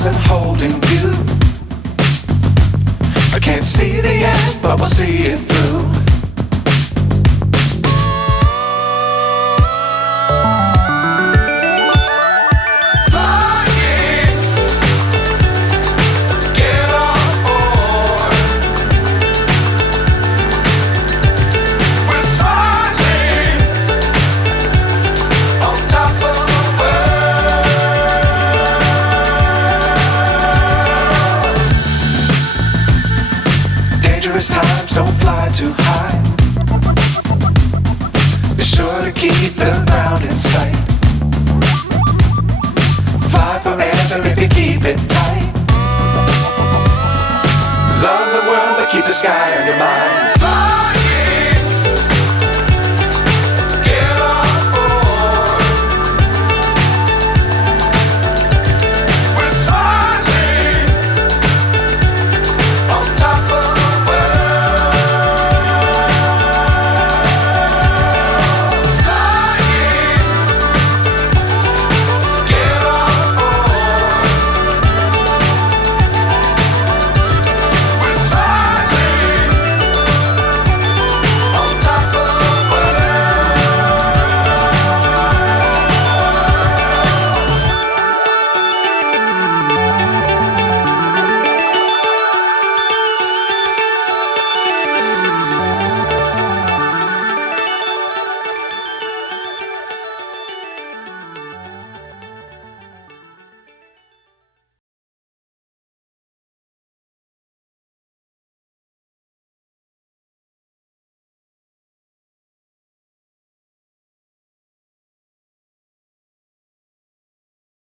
stars and holding you. I can't see the end, but we'll see it through. Times don't fly too high. Be sure to keep the ground in sight. Fly forever if you keep it tight. Love the world but keep the sky on your mind.